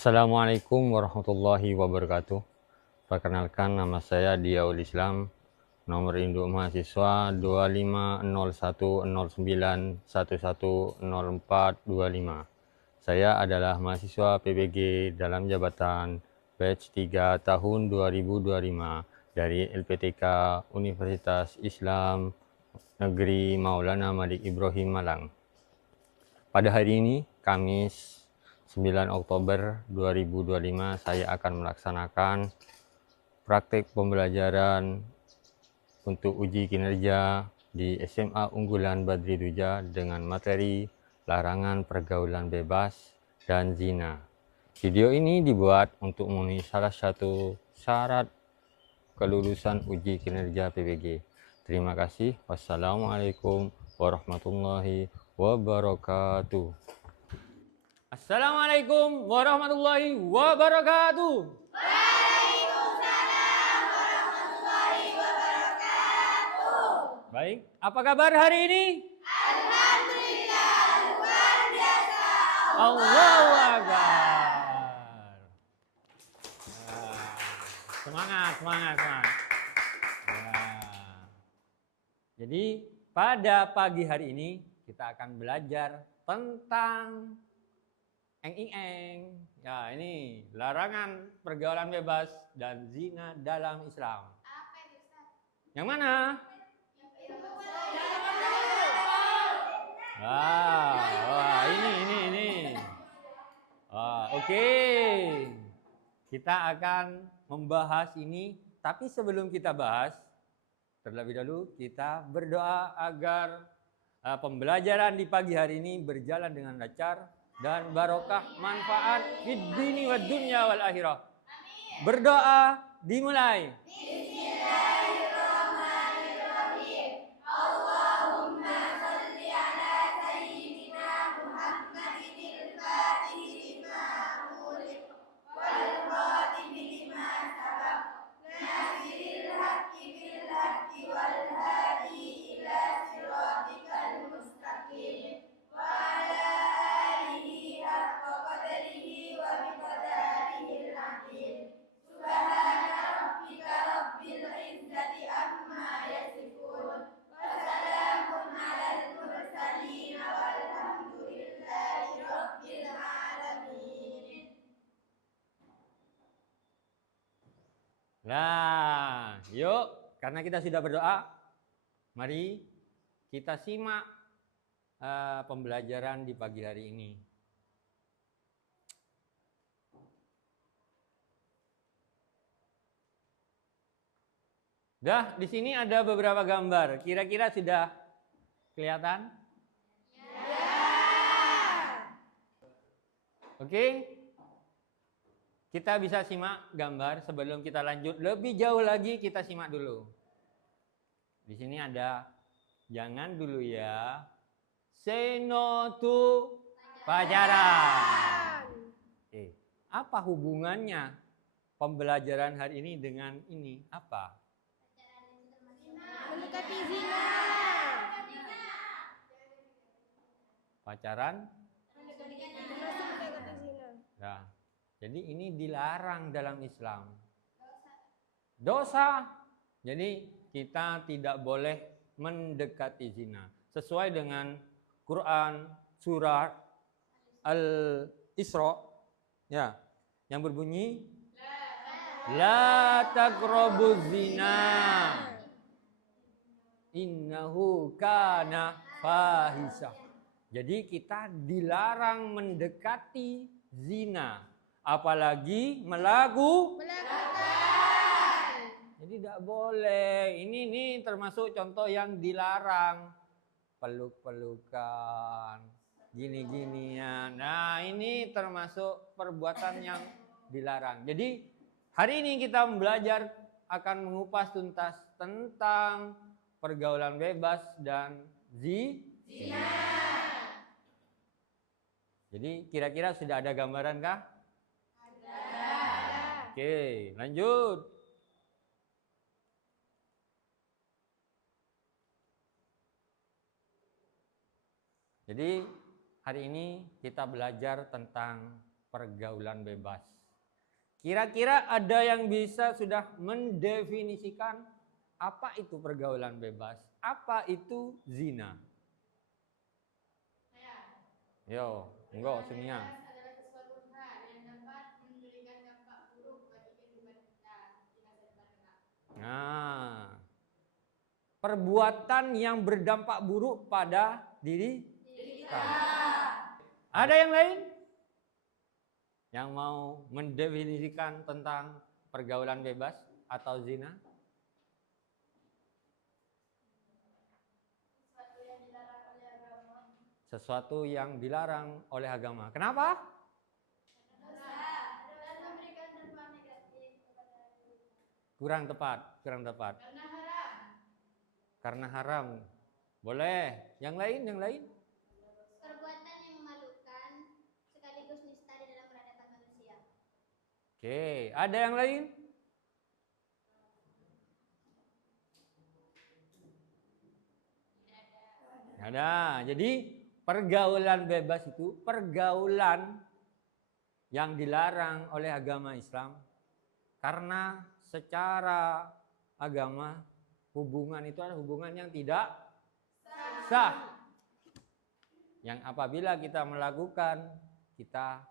Assalamualaikum warahmatullahi wabarakatuh. Perkenalkan, nama saya Diaul Islam. Nomor induk mahasiswa 250109110425. Saya adalah mahasiswa PBG dalam jabatan batch 3 tahun 2025 dari LPTK Universitas Islam Negeri Maulana Malik Ibrahim Malang. Pada hari ini, Kamis 9 Oktober 2025, saya akan melaksanakan praktek pembelajaran untuk uji kinerja di SMA Unggulan Badri Duja dengan materi larangan pergaulan bebas dan zina. Video ini dibuat untuk memenuhi salah satu syarat kelulusan uji kinerja PBG. Terima kasih. Wassalamualaikum warahmatullahi wabarakatuh. Assalamualaikum warahmatullahi wabarakatuh. Waalaikumsalam warahmatullahi wabarakatuh. Baik, apa kabar hari ini? Alhamdulillah, luar biasa. Allahu Akbar. Semangat. Jadi pada pagi hari ini kita akan belajar tentang ya, ini larangan pergaulan bebas dan zina dalam Islam. Apa ini, Ustaz? Yang mana? Ini. Oke. Kita akan membahas ini, tapi sebelum kita bahas, terlebih dahulu kita berdoa agar pembelajaran di pagi hari ini berjalan dengan lancar dan barokah, manfaat fid dini wad dunya wal akhirah. Berdoa dimulai. Bismillahirrahmanirrahim. Allahumma shalli ala sayyidina Muhammadil Fatihil lima ughliq wal khatimi lima sabaq nasiril haqqi bil haqqi wal hadi ila siratikal mustaqim wa ala alihi haqqa qadrihi wa biqadarihil azim. Subhana rabbika rabbil izzati amma yasifun wa salamun alal mursalin walhamdulillahi rabbil alamin. Nah, yuk, karena kita sudah berdoa, mari kita simak pembelajaran di pagi hari ini. Di sini ada beberapa gambar. Kira-kira sudah kelihatan? Oke. Kita bisa simak gambar. Sebelum kita lanjut lebih jauh lagi, kita simak dulu. Di sini ada, jangan dulu ya. Say no to pacaran. Apa hubungannya pembelajaran hari ini dengan ini? Apa? Mendekati zina. Pacaran? Mendekati zina. Nah, jadi ini dilarang dalam Islam. Dosa. Jadi kita tidak boleh mendekati zina. Sesuai dengan Quran surah Al-Isra, ya, yang berbunyi La taqrabuz zina innahu kana fahisha. Jadi kita dilarang mendekati zina, apalagi melakukan. Jadi tidak boleh. Ini termasuk contoh yang dilarang. Peluk-pelukan, gini-ginian. Nah, ini termasuk perbuatan yang dilarang. Jadi hari ini kita belajar akan mengupas tuntas tentang pergaulan bebas dan zina. Jadi kira-kira sudah ada gambaran kah? Ada. Oke, lanjut. Jadi hari ini kita belajar tentang pergaulan bebas. Kira-kira ada yang bisa sudah mendefinisikan apa itu pergaulan bebas? Apa itu zina? Yo, enggak semuanya. Adalah sesuatu hal yang dapat memberikan dampak buruk bagi kehidupan kita di masa depan kelak. Nah, perbuatan yang berdampak buruk pada diri kita. Ada yang lain? Yang mau mendefinisikan tentang pergaulan bebas atau zina? Sesuatu yang dilarang oleh agama. Kenapa? Dan memberikan dampak negatif kepada diri. Kurang tepat. Karena haram. Karena haram. Boleh. Yang lain? Perbuatan yang memalukan sekaligus nista di dalam peradaban manusia. Oke, ada yang lain? Ada. Jadi pergaulan bebas itu pergaulan yang dilarang oleh agama Islam karena secara agama hubungan itu adalah hubungan yang tidak sah. Yang apabila kita melakukan kita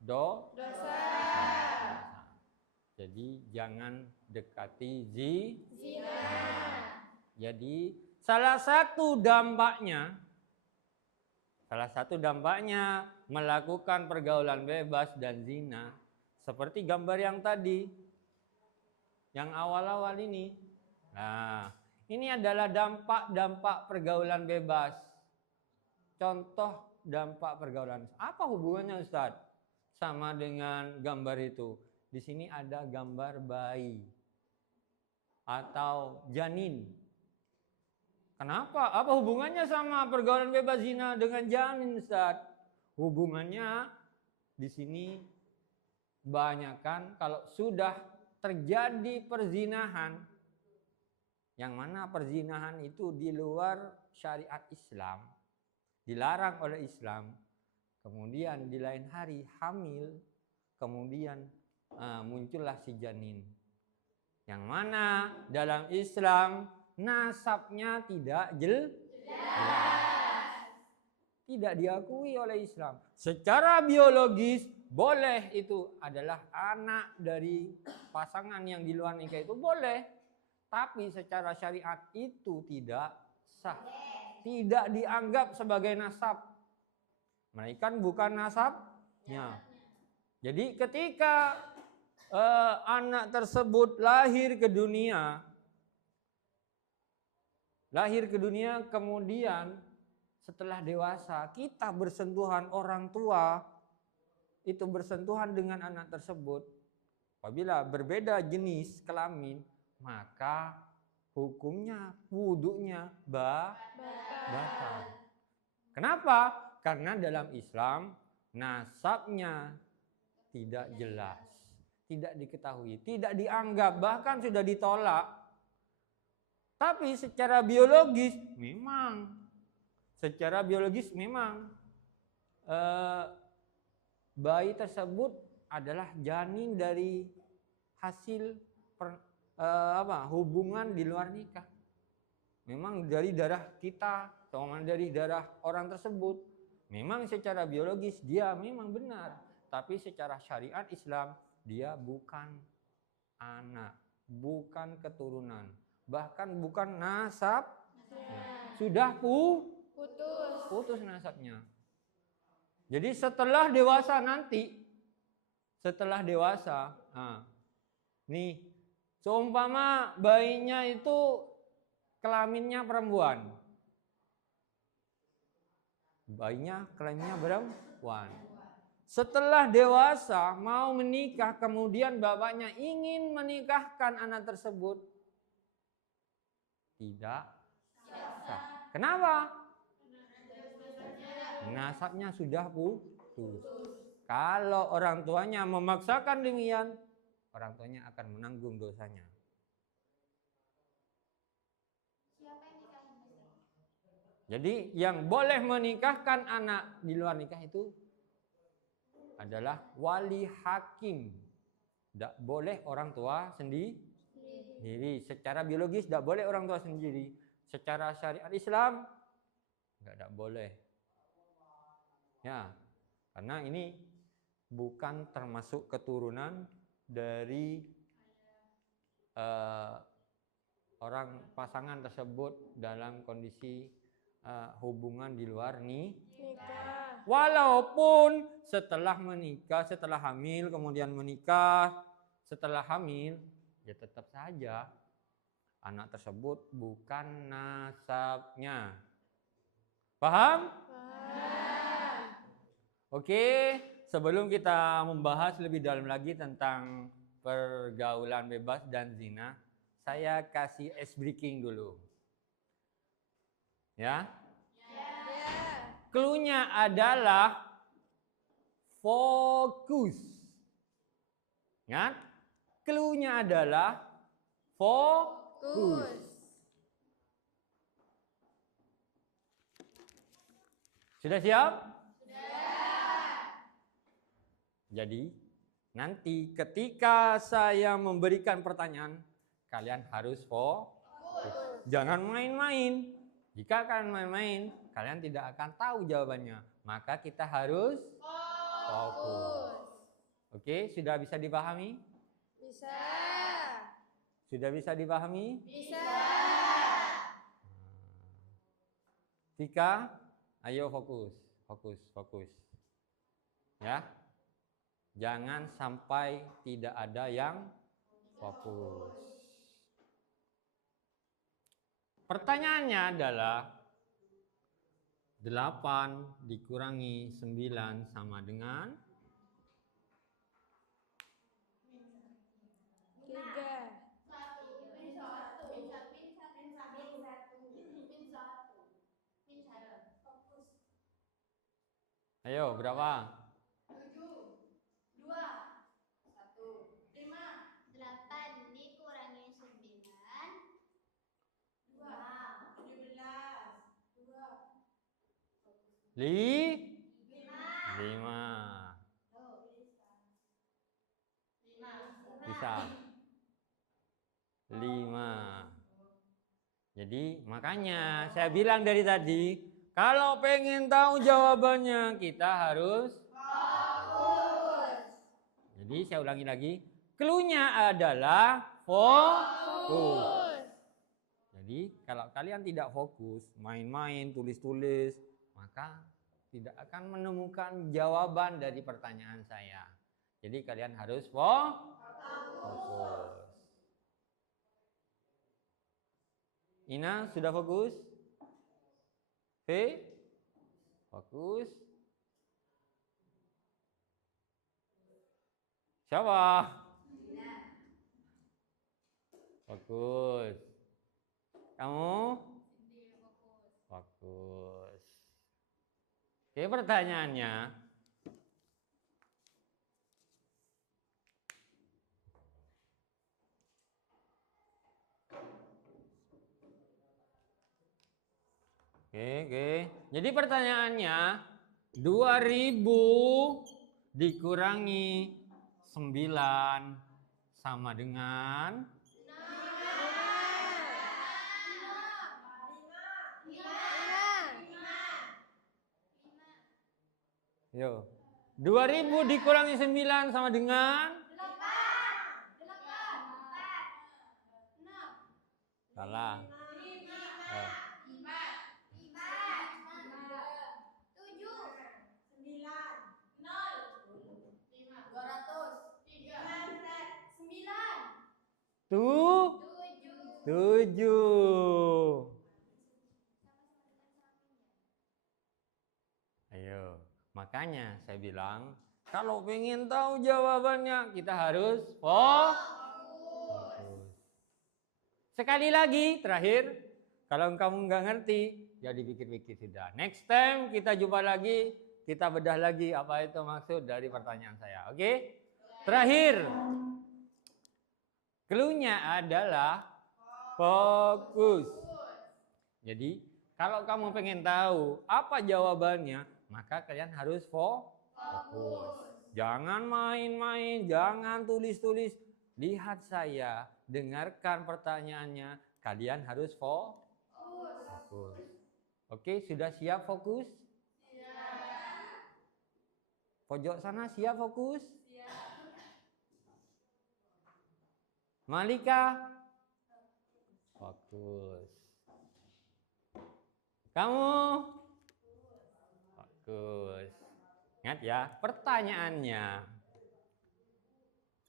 dosa. Jadi jangan dekati zina. Jadi salah satu dampaknya melakukan pergaulan bebas dan zina seperti gambar yang tadi, yang awal-awal ini. Nah, ini adalah dampak pergaulan bebas. Contoh dampak pergaulan. Apa hubungannya Ustaz sama dengan gambar itu? Di sini ada gambar bayi atau janin. Kenapa? Apa hubungannya sama pergaulan bebas zina dengan janin, Ustaz? Hubungannya di sini kebanyakan kalau sudah terjadi perzinahan, yang mana perzinahan itu di luar syariat Islam, dilarang oleh Islam, kemudian di lain hari hamil, kemudian muncullah si janin. Yang mana dalam Islam nasabnya tidak jelas. Tidak diakui oleh Islam. Secara biologis boleh itu adalah anak dari pasangan yang di luar nikah itu boleh. Tapi secara syariat itu tidak sah. Tidak dianggap sebagai nasab. Mereka bukan nasabnya. Jadi ketika anak tersebut lahir ke dunia kemudian setelah dewasa kita bersentuhan, orang tua itu bersentuhan dengan anak tersebut, apabila berbeda jenis kelamin maka hukumnya wudunya batal. Kenapa? Karena dalam Islam nasabnya tidak jelas, tidak diketahui, tidak dianggap, bahkan sudah ditolak. Tapi secara biologis memang bayi tersebut adalah janin dari hasil hubungan di luar nikah. Memang dari darah kita, atau dari darah orang tersebut. Memang secara biologis dia memang benar, tapi secara syariat Islam dia bukan anak, bukan keturunan, bahkan bukan nasab. Sudah putus nasabnya. Jadi setelah dewasa nih seumpama bayinya itu kelaminnya perempuan. Setelah dewasa mau menikah, kemudian bapaknya ingin menikahkan anak tersebut, tidak sah. Kenapa? Nasabnya sudah putus. Kalau orang tuanya memaksakan demikian, orang tuanya akan menanggung dosanya. Jadi yang boleh menikahkan anak di luar nikah itu adalah wali hakim. Tidak boleh orang tua sendiri. Secara biologis tidak boleh orang tua sendiri. Secara syariat Islam tidak boleh. Ya, karena ini bukan termasuk keturunan dari orang pasangan tersebut dalam kondisi hubungan di luar Nikah. Walaupun setelah menikah, setelah hamil, kemudian menikah, setelah hamil, ya tetap saja anak tersebut bukan nasabnya. Paham? Oke, sebelum kita membahas lebih dalam lagi tentang pergaulan bebas dan zina, saya kasih ice breaking dulu. Ya? Clue-nya adalah fokus. Ingat? Clue-nya adalah fokus. Sudah siap? Jadi, nanti ketika saya memberikan pertanyaan, kalian harus fokus. Jangan main-main. Jika kalian main-main, kalian tidak akan tahu jawabannya. Maka kita harus fokus. Oke, sudah bisa dipahami? Bisa. Sudah bisa dipahami? Bisa. Tika, ayo fokus. Fokus. Ya. Jangan sampai tidak ada yang fokus. Pertanyaannya adalah 8 dikurangi 9 sama dengan 3. Ayo, berapa? 8 dikurangi 9. 5. Bisa. 5. Jadi makanya saya bilang dari tadi, kalau pengen tahu jawabannya kita harus fokus. Jadi saya ulangi lagi, clue-nya adalah fokus. Jadi kalau kalian tidak fokus, main-main, tulis-tulis, maka tidak akan menemukan jawaban dari pertanyaan saya. Jadi kalian harus fokus. Ina sudah fokus? Fokus. Siapa? Fokus. Kamu? Fokus. Oke, pertanyaannya. Oke. Jadi pertanyaannya 2000 dikurangi 9 sama dengan 2000 dikurangi 9 sama dengan 6. Salah. 7. Ayo, makanya saya bilang kalau pengen tahu jawabannya kita harus fokus. Sekali lagi terakhir, kalau kamu nggak ngerti ya dipikir-pikir sudah. Next time kita jumpa lagi, kita bedah lagi apa itu maksud dari pertanyaan saya. Oke? Terakhir, clue-nya adalah fokus. Jadi, kalau kamu pengen tahu apa jawabannya, maka kalian harus fokus. Jangan main-main, jangan tulis-tulis. Lihat saya, dengarkan pertanyaannya. Kalian harus fokus. Oke, sudah siap fokus? Pojok sana siap fokus? Malika? Fokus. Kamu? Fokus. Ingat ya, pertanyaannya.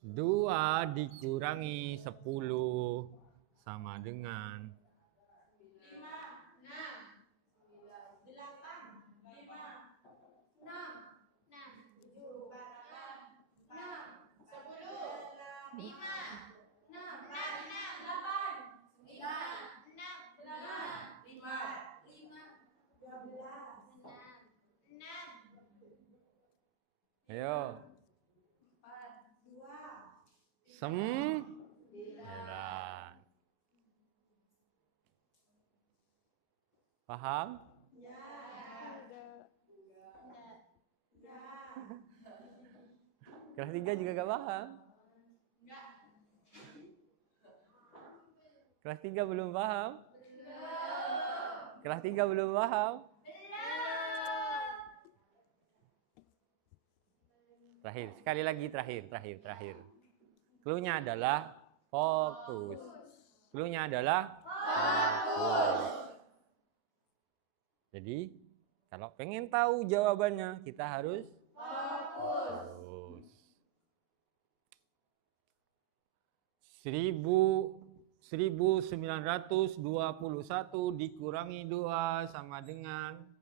2 dikurangi 10 sama dengan 6. Ayo. 9. Paham? Enggak. Kelas 3 juga gak paham? Kelas 3 belum paham? Kelas 3 belum paham? Terakhir, sekali lagi terakhir. Clue-nya adalah fokus. Clue-nya adalah fokus. Jadi, kalau pengen tahu jawabannya, kita harus fokus. 1921 dikurangi 2 sama dengan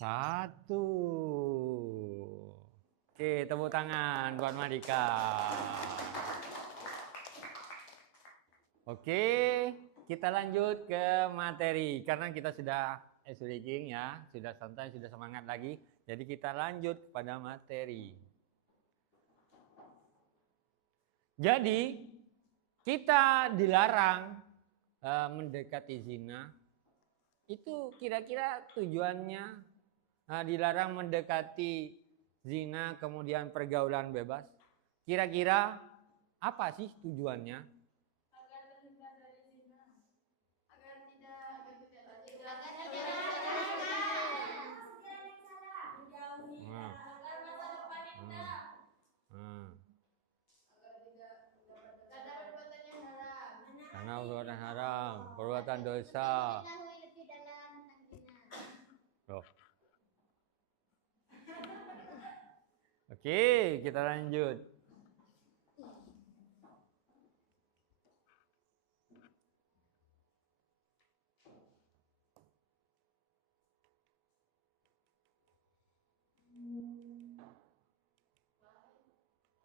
1. Oke, tepuk tangan buat Malika. Oke, kita lanjut ke materi. Karena kita sudah reading ya, sudah santai, sudah semangat lagi. Jadi kita lanjut kepada materi. Jadi, kita dilarang mendekati zina. Itu kira-kira tujuannya dilarang mendekati zina, kemudian pergaulan bebas. Kira-kira apa sih tujuannya? Agar terhindar dari zina. Agar tidak menjauhi. Nah. Agar masa depan indah. Karena perbuatan yang haram. Karena perbuatan haram, perbuatan dosa. Lebih dalam tentang zina. Loh. Oke, kita lanjut.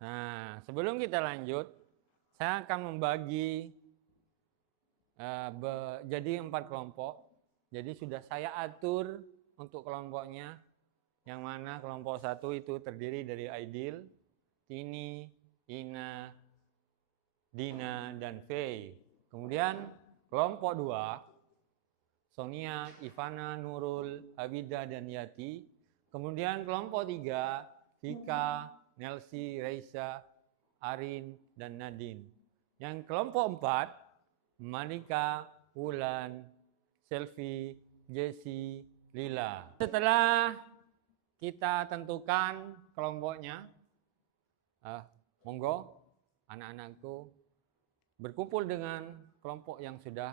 Nah, sebelum kita lanjut, saya akan membagi jadi 4 kelompok. Jadi sudah saya atur untuk kelompoknya. Yang mana kelompok 1 itu terdiri dari Aidil, Tini, Ina, Dina, dan Fei. Kemudian kelompok 2, Sonia, Ivana, Nurul, Abida, dan Yati. Kemudian kelompok 3, Vika, Nelsi, Reisa, Arin, dan Nadine. Yang kelompok 4, Malika, Wulan, Selvi, Jesse, Lila. Setelah kita tentukan kelompoknya, monggo anak-anakku berkumpul dengan kelompok yang sudah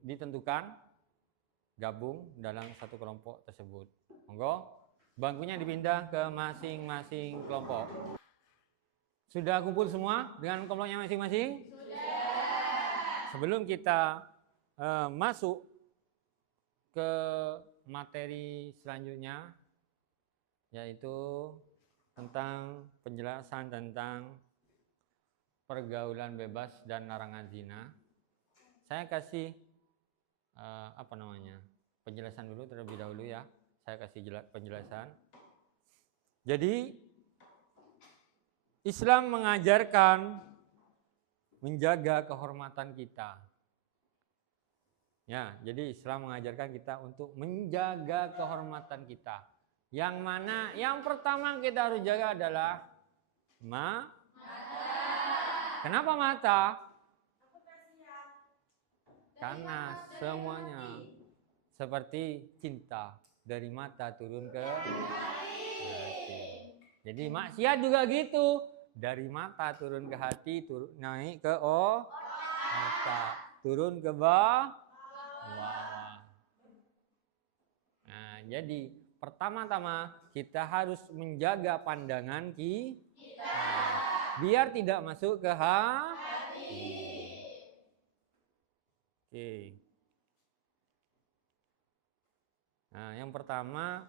ditentukan, gabung dalam satu kelompok tersebut. Monggo, bangkunya dipindah ke masing-masing kelompok. Sudah kumpul semua dengan kelompoknya masing-masing? Sudah. Sebelum kita masuk ke materi selanjutnya, yaitu tentang penjelasan tentang pergaulan bebas dan larangan zina. Saya kasih penjelasan dulu terlebih dahulu ya. Saya kasih penjelasan. Jadi Islam mengajarkan menjaga kehormatan kita. Ya, jadi Islam mengajarkan kita untuk menjaga kehormatan kita. Yang mana yang pertama kita harus jaga adalah mata. Kenapa mata? Karena semuanya seperti cinta dari mata turun ke hati. Jadi maksiat juga gitu, dari mata turun ke hati, naik ke mata, turun ke bawah. Nah, jadi pertama-tama kita harus menjaga pandangan kita biar tidak masuk ke hati. Oke. Nah, yang pertama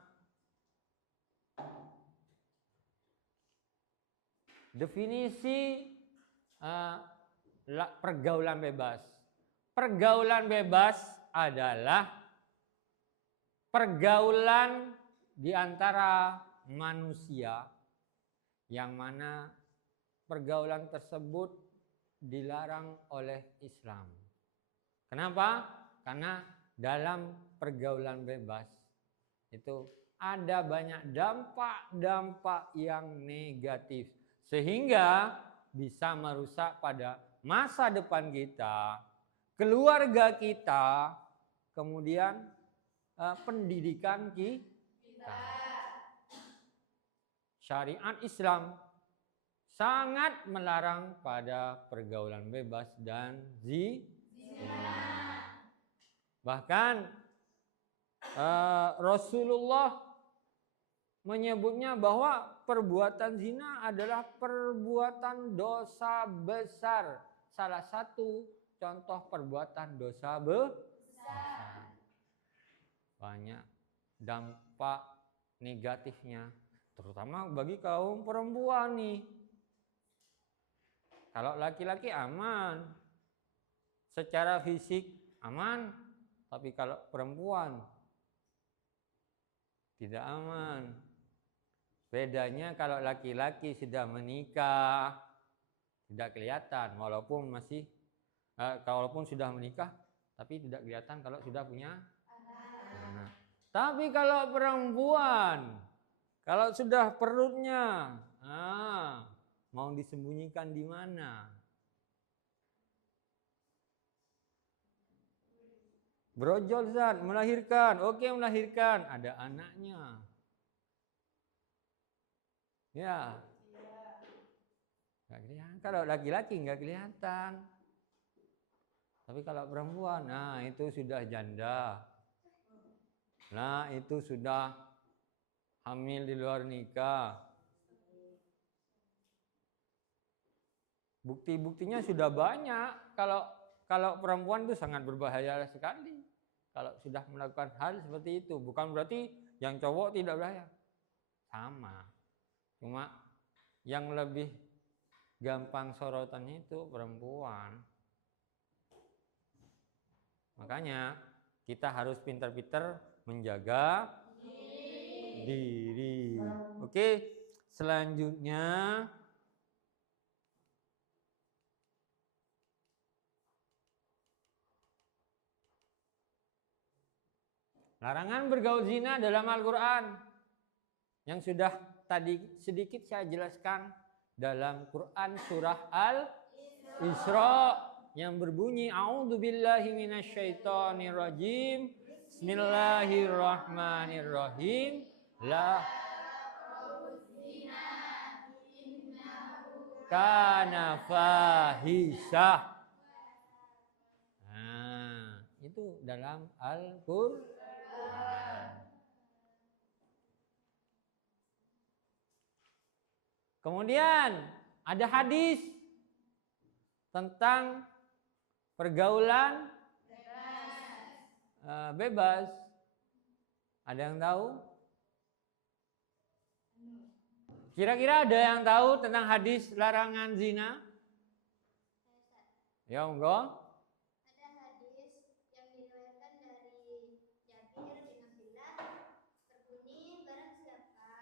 definisi pergaulan bebas. Pergaulan bebas adalah pergaulan di antara manusia yang mana pergaulan tersebut dilarang oleh Islam. Kenapa? Karena dalam pergaulan bebas itu ada banyak dampak-dampak yang negatif sehingga bisa merusak pada masa depan kita, keluarga kita, kemudian pendidikan kita. Syariat Islam sangat melarang pada pergaulan bebas dan zina. Bahkan Rasulullah menyebutnya bahwa perbuatan zina adalah perbuatan dosa besar. Salah satu contoh perbuatan dosa besar. Banyak dampak negatifnya, terutama bagi kaum perempuan nih. Kalau laki-laki aman, secara fisik aman, tapi kalau perempuan tidak aman. Bedanya kalau laki-laki sudah menikah tidak kelihatan, walaupun sudah menikah tapi tidak kelihatan kalau sudah punya anak. Tapi kalau perempuan, kalau sudah perutnya, mau disembunyikan di mana? Brojol Zat, melahirkan, oke melahirkan, ada anaknya. Ya. Nggak kelihatan. Kalau laki-laki nggak kelihatan. Tapi kalau perempuan, nah itu sudah janda. Nah itu sudah hamil di luar nikah. Bukti-buktinya sudah banyak. Kalau perempuan itu sangat berbahaya sekali. Kalau sudah melakukan hal seperti itu, bukan berarti yang cowok tidak berbahaya. Sama. Cuma yang lebih gampang sorotannya itu perempuan. Makanya kita harus pintar-pintar menjaga diri. Oke, selanjutnya larangan bergaul zina dalam Al-Quran yang sudah tadi sedikit saya jelaskan dalam Quran surah Al-Isra yang berbunyi A'udzubillahi minasyaitonirrajim. Bismillahirrahmanirrahim. La kana fahisyah. Nah, itu dalam Al-Quran. Kemudian ada hadis tentang pergaulan bebas. Ada yang tahu? Kira-kira ada yang tahu tentang hadis larangan zina? Ya, monggo. Ada hadis yang diriwayatkan dari Jabir bin Abdullah berbunyi barang siapa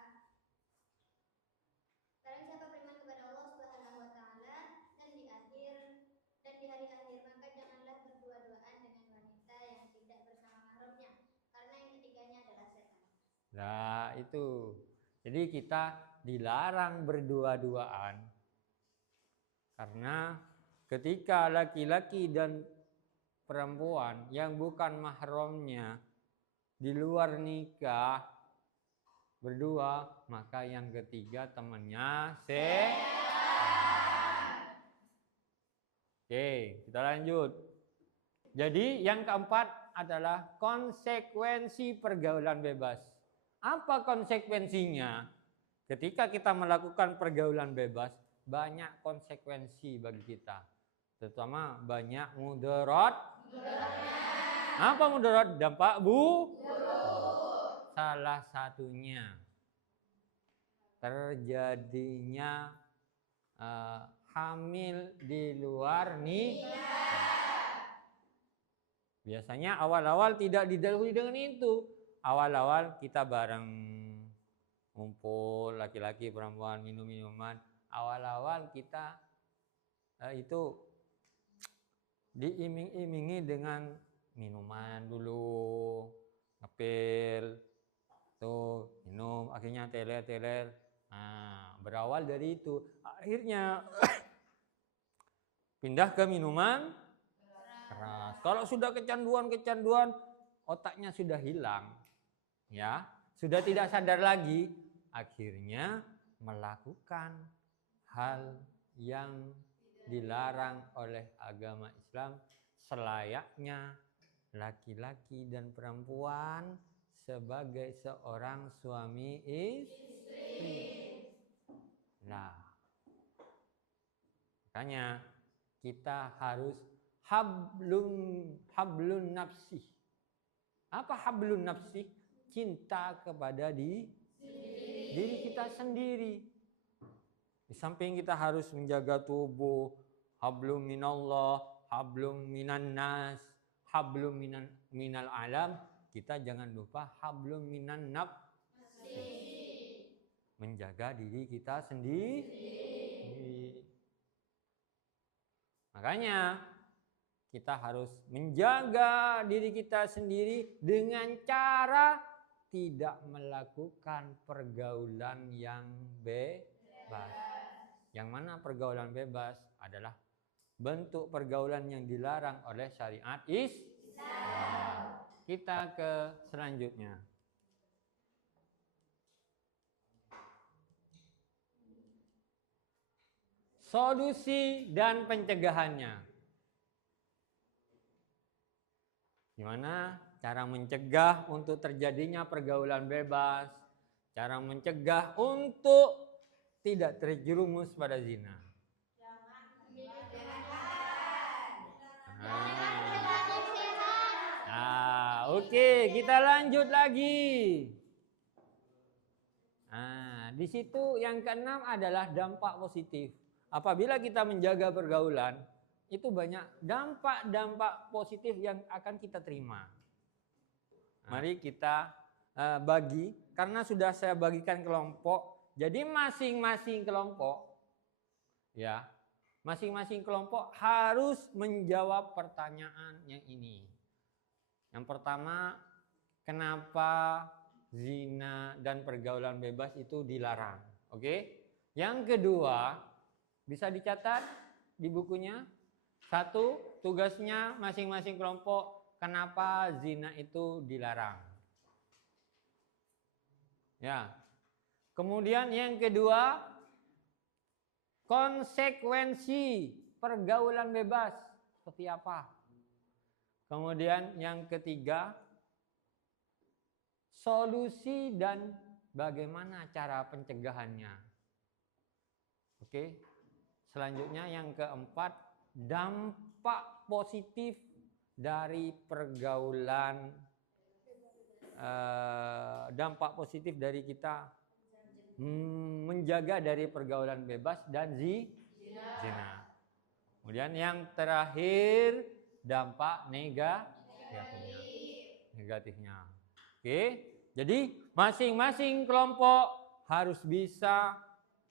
itu. Jadi kita dilarang berdua-duaan. Karena ketika laki-laki dan perempuan yang bukan mahramnya di luar nikah berdua, maka yang ketiga temannya Oke, kita lanjut. Jadi yang keempat adalah konsekuensi pergaulan bebas. Apa konsekuensinya? Ketika kita melakukan pergaulan bebas, banyak konsekuensi bagi kita. Terutama banyak mudarat. Apa mudarat? Dampak buruk. Salah satunya terjadinya hamil di luar nikah. Biasanya awal-awal tidak didahului dengan itu. Awal-awal kita bareng ngumpul laki-laki perempuan minum minuman. Awal-awal kita itu diiming-imingi dengan minuman dulu, ngepil, tuh minum, akhirnya teler. Nah, berawal dari itu, akhirnya pindah ke minuman keras. Kalau sudah kecanduan, otaknya sudah hilang, ya, sudah tidak sadar lagi, akhirnya melakukan hal yang dilarang oleh agama Islam selayaknya laki-laki dan perempuan sebagai seorang suami istri. Nah, makanya kita harus hablun nafsi. Apa hablun nafsi? Cinta kepada diri kita sendiri. Di samping kita harus menjaga tubuh, hablum minallah, hablum minan nas, hablum minal alam, kita jangan lupa hablum minan nafsi. Menjaga diri kita sendiri. Makanya kita harus menjaga diri kita sendiri dengan cara tidak melakukan pergaulan yang bebas. Yang mana pergaulan bebas adalah bentuk pergaulan yang dilarang oleh syariat Islam. Kita ke selanjutnya. Solusi dan pencegahannya. Gimana cara mencegah untuk terjadinya pergaulan bebas? Cara mencegah untuk tidak terjerumus pada zina. Oke, kita lanjut lagi. Di situ yang keenam adalah dampak positif. Apabila kita menjaga pergaulan, itu banyak dampak-dampak positif yang akan kita terima. Mari kita bagi, karena sudah saya bagikan kelompok. Jadi masing-masing kelompok, ya, masing-masing kelompok harus menjawab pertanyaan yang ini. Yang pertama, kenapa zina dan pergaulan bebas itu dilarang? Oke. Yang kedua, bisa dicatat di bukunya. Satu, tugasnya masing-masing kelompok, kenapa zina itu dilarang? Ya. Kemudian yang kedua, konsekuensi pergaulan bebas seperti apa? Kemudian yang ketiga, solusi dan bagaimana cara pencegahannya. Oke. Selanjutnya yang keempat, dampak positif dari pergaulan, dampak positif dari kita menjaga dari pergaulan bebas dan zina. Kemudian yang terakhir, dampak negatifnya. Oke, jadi masing-masing kelompok harus bisa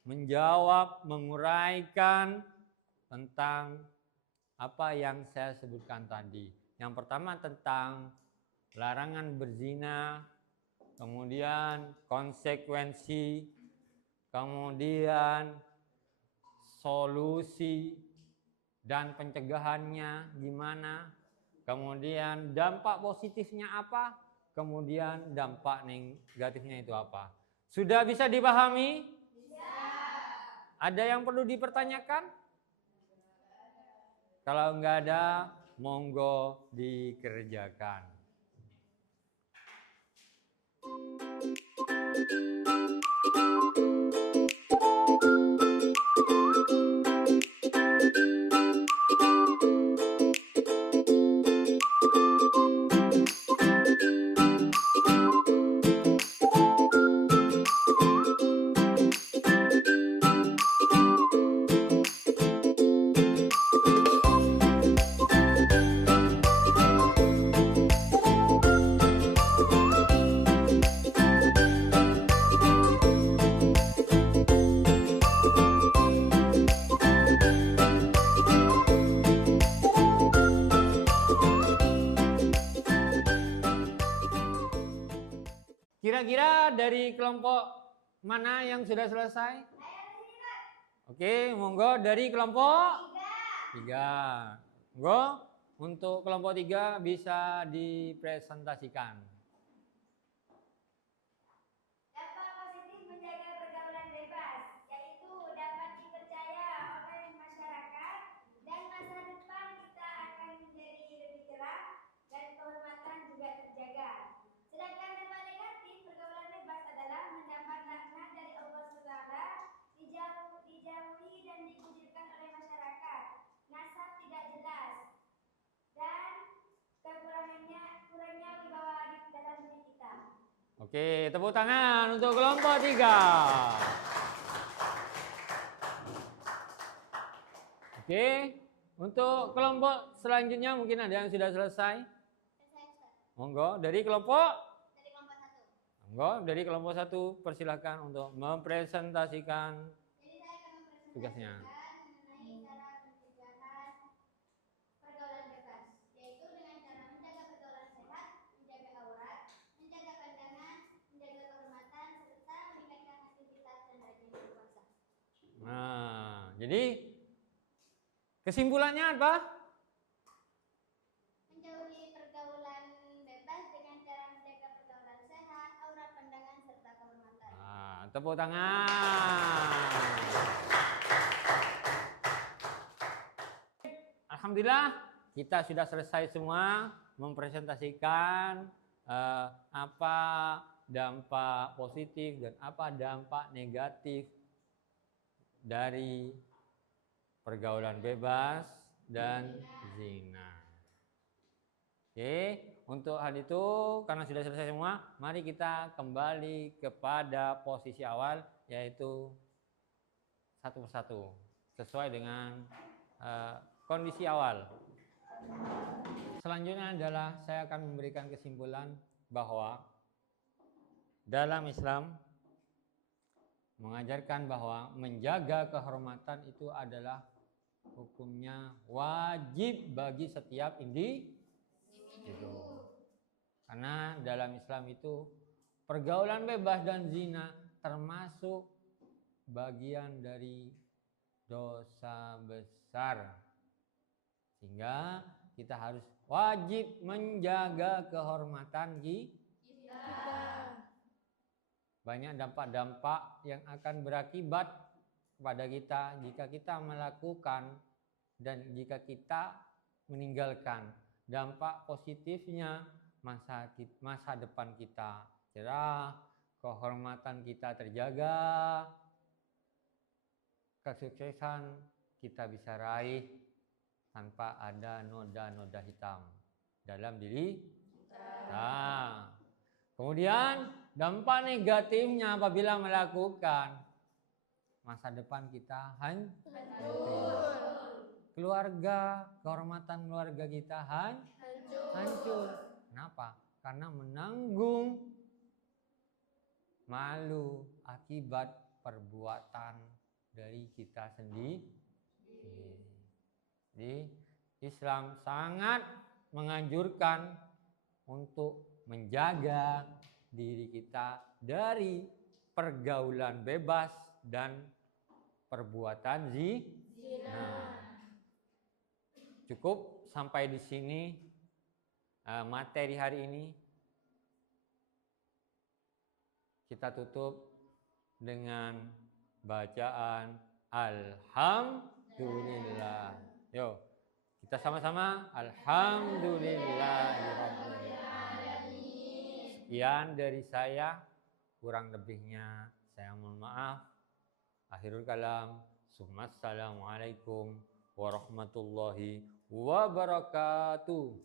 menjawab, menguraikan tentang apa yang saya sebutkan tadi. Yang pertama tentang larangan berzina, kemudian konsekuensi, kemudian solusi dan pencegahannya gimana, kemudian dampak positifnya apa, kemudian dampak negatifnya itu apa. Sudah bisa dipahami? Bisa. Ada yang perlu dipertanyakan? Kalau enggak ada, monggo dikerjakan. Kira-kira dari kelompok mana yang sudah selesai? Oke, monggo dari kelompok 3. Monggo untuk kelompok 3 bisa dipresentasikan. Dampak positif menjaga pergaulan bebas, yaitu dapat dipercaya oleh masyarakat dan masa depan kita akan menjadi lebih cerah dan kehormatan juga terjaga. Sedangkan dampak negatif pergaulan bebas adalah mendapat laknat dari Allah SWT, dijauhi dan dikucilkan oleh masyarakat, nasab tidak jelas, dan kurangnya wibawa di dalam diri kita. Oke, tepuk tangan untuk kelompok 3. Oke, untuk kelompok selanjutnya mungkin ada yang sudah selesai. Monggo dari kelompok 1. Monggo dari kelompok 1 persilahkan untuk mempresentasikan Jadi saya akan mempresentasikan tugasnya. mengenai cara pencegahan pergaulan bebas, yaitu dengan cara menjaga pergaulan sehat, menjaga aurat, menjaga pandangan, menjaga kehormatan, serta meningkatkan aktivitas dan rajin berpuasa. Nah, jadi kesimpulannya apa? Menjauhi pergaulan bebas dengan cara menjaga pergaulan sehat, aurat, pandangan, serta kehormatan. Nah, tepuk tangan. Alhamdulillah, kita sudah selesai semua mempresentasikan apa dampak positif dan apa dampak negatif dari pergaulan bebas dan zina. Oke, untuk hal itu karena sudah selesai semua, mari kita kembali kepada posisi awal, yaitu satu persatu sesuai dengan kondisi awal. Selanjutnya adalah saya akan memberikan kesimpulan bahwa dalam Islam mengajarkan bahwa menjaga kehormatan itu adalah hukumnya wajib bagi setiap individu. Karena dalam Islam itu pergaulan bebas dan zina termasuk bagian dari dosa besar. Sehingga kita harus wajib menjaga kehormatan kita. Banyak dampak-dampak yang akan berakibat kepada kita jika kita melakukan dan jika kita meninggalkan. Dampak positifnya masa depan kita cerah, kehormatan kita terjaga, kesuksesan kita bisa raih tanpa ada noda-noda hitam dalam diri kita. Kemudian dampak negatifnya apabila melakukan, masa depan kita hancur. Keluarga, kehormatan keluarga kita hancur. Kenapa? Karena menanggung malu akibat perbuatan dari kita sendiri. Jadi Islam sangat menganjurkan untuk menjaga diri kita dari pergaulan bebas dan perbuatan zina. Cukup sampai di sini materi hari ini. Kita tutup dengan bacaan Alhamdulillah. Yo, kita sama-sama Alhamdulillahirabbil alamin. Sekian dari saya, kurang lebihnya saya mohon maaf. Akhirul kalam. Assalamualaikum warahmatullahi wabarakatuh.